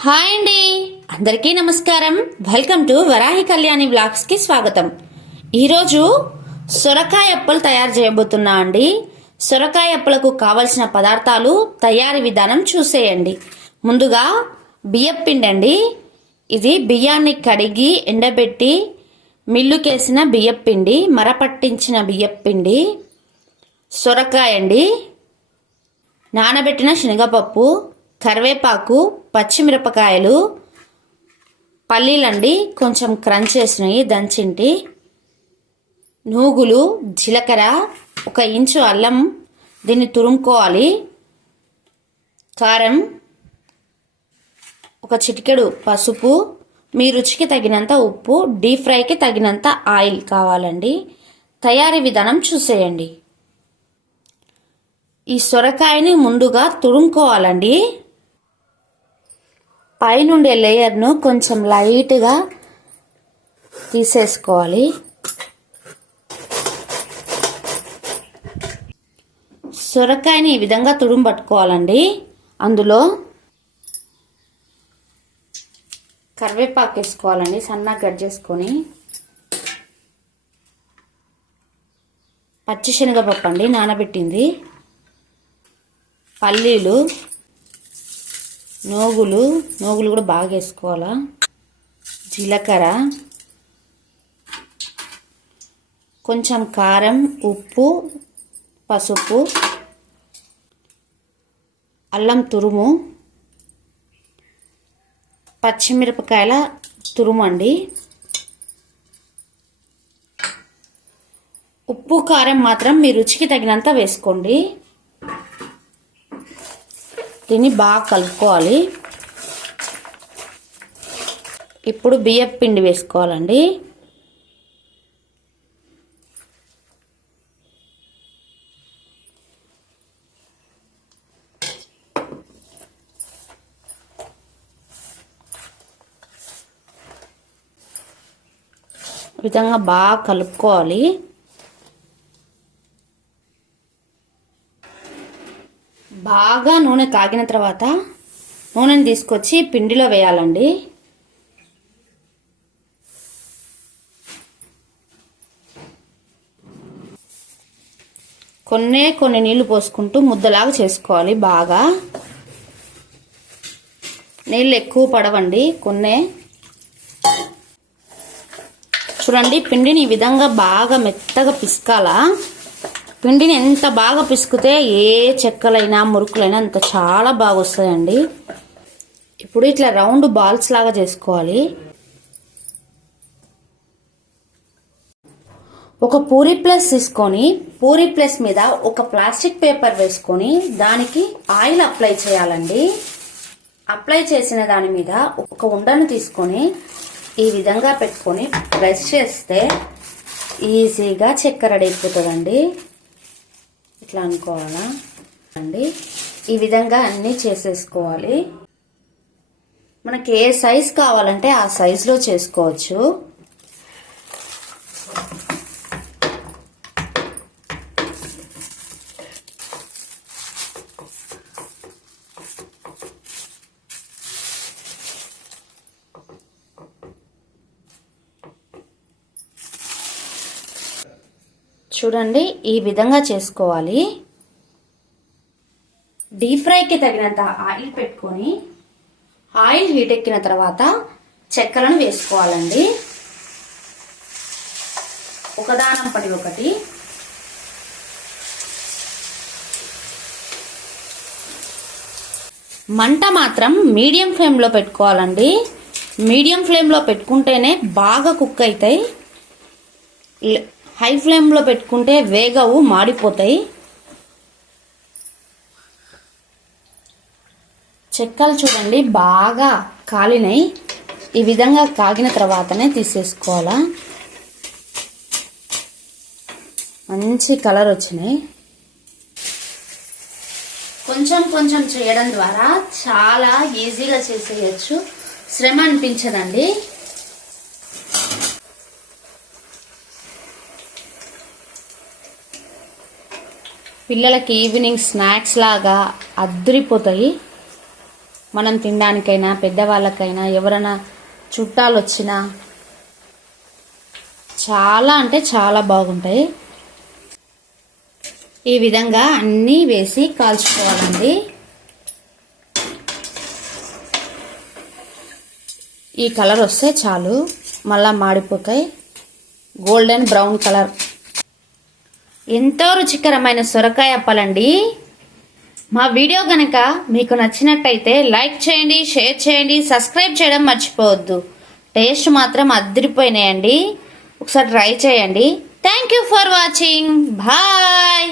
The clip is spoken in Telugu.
హాయ్ అండి. అందరికీ నమస్కారం. వెల్కమ్ టు వరాహి కళ్యాణి బ్లాగ్స్కి స్వాగతం. ఈరోజు సొరకాయ అప్పలు తయారు చేయబోతున్నా అండి. సొరకాయ అప్పలకు కావలసిన పదార్థాలు తయారీ విధానం చూసేయండి. ముందుగా బియ్యపిండి అండి. ఇది బియ్యాన్ని కడిగి ఎండబెట్టి మిల్లుకేసిన బియ్యం పిండి మరపట్టించిన బియ్యం పిండి సొరకాయ అండి. నానబెట్టిన శనగపప్పు కరివేపాకు పచ్చిమిరపకాయలు పల్లీలండి కొంచెం క్రంచ్ చేసినవి దంచింటి నూగులు జీలకర్ర ఒక ఇంచు అల్లం దీన్ని తురుముకోవాలి. కారం ఒక చిటికెడు పసుపు మీ రుచికి తగినంత ఉప్పు డీప్ ఫ్రైకి తగినంత ఆయిల్ కావాలండి. తయారీ విధానం చూసేయండి. ఈ సొరకాయని ముందుగా తురుముకోవాలండి. పైనుండే లేయర్ను కొంచెం లైట్గా తీసేసుకోవాలి. సొరకాయని ఈ విధంగా తుడుము పట్టుకోవాలండి. అందులో కరివేపాకు వేసుకోవాలండి సన్నగా కట్ చేసుకొని. పచ్చిశనగపప్పు అండి నానబెట్టింది. పల్లీలు నోగులు నోగులు కూడా బాగా వేసుకోవాలా? జీలకర్ర కొంచెం కారం ఉప్పు పసుపు అల్లం తురుము పచ్చిమిరపకాయల తురుము అండి. ఉప్పు కారం మాత్రం మీ రుచికి తగినంత వేసుకోండి. దీన్ని బాగా కలుపుకోవాలి. ఇప్పుడు బియ్యం పిండి వేసుకోవాలండి. ఈ విధంగా బాగా కలుపుకోవాలి. బాగా నూనె కాగిన తర్వాత నూనెని తీసుకొచ్చి పిండిలో వేయాలండి. కొన్నే కొన్ని నీళ్ళు పోసుకుంటూ ముద్దలాగా చేసుకోవాలి బాగా. నీళ్ళు ఎక్కువ పడవండి కొన్నే. చూడండి పిండిని ఈ విధంగా బాగా మెత్తగా పిసకాలా. పిండిని ఎంత బాగా పిసికితే ఏ చెక్కలైనా మురుకులైనా అంత చాలా బాగా వస్తాయండి ఇప్పుడు ఇట్లా రౌండ్ బాల్స్ లాగా చేసుకోవాలి. ఒక పూరి ప్లస్ తీసుకొని పూరి ప్లస్ మీద ఒక ప్లాస్టిక్ పేపర్ వేసుకొని దానికి ఆయిల్ అప్లై చేయాలండి. అప్లై చేసిన దాని మీద ఒక ఉండను తీసుకొని ఈ విధంగా పెట్టుకొని ప్రెస్ చేస్తే ఈజీగా చెక్క రెడీ అయిపోతుందండి. ఇట్లా అనుకోవాలా? అండి. ఈ విధంగా అన్నీ చేసేసుకోవాలి. మనకి ఏ సైజ్ కావాలంటే ఆ సైజులో చేసుకోవచ్చు. చూడండి ఈ విధంగా చేసుకోవాలి. డీప్ ఫ్రైకి తగినంత ఆయిల్ పెట్టుకొని ఆయిల్ హీట్ ఎక్కిన తర్వాత చెక్కలను వేసుకోవాలండి. ఒకదానం పడి ఒకటి. మంట మాత్రం మీడియం ఫ్లేమ్లో పెట్టుకోవాలండి. మీడియం ఫ్లేమ్లో పెట్టుకుంటేనే బాగా కుక్ అవుతాయి. హై ఫ్లేమ్లో పెట్టుకుంటే వేగవు మాడిపోతాయి. చెక్కలు చూడండి బాగా కాలినాయి ఈ విధంగా కాగిన తర్వాతనే తీసేసుకోవాలా. మంచి కలర్ వచ్చినాయి. కొంచెం కొంచెం చేయడం ద్వారా చాలా ఈజీగా చేసేయచ్చు. శ్రమ అనిపించదండి. పిల్లలకి ఈవినింగ్ స్నాక్స్ లాగా అద్దరిపోతాయి మనం తినడానికైనా పెద్దవాళ్ళకైనా ఎవరైనా చుట్టాలు వచ్చినా చాలా అంటే చాలా బాగుంటాయి. ఈ విధంగా అన్నీ వేసి కాల్చుకోవాలండి. ఈ కలర్ వస్తే చాలు. మళ్ళా మాడిపోతాయి. గోల్డెన్ బ్రౌన్ కలర్ ఎంతో రుచికరమైన సొరకాయ అప్పలండి. మా వీడియో కనుక మీకు నచ్చినట్టయితే లైక్ చేయండి షేర్ చేయండి సబ్స్క్రైబ్ చేయడం మర్చిపోవద్దు. టేస్ట్ మాత్రం అద్దరిపోయినాయండి ఒకసారి ట్రై చేయండి. Thank you for watching. Bye.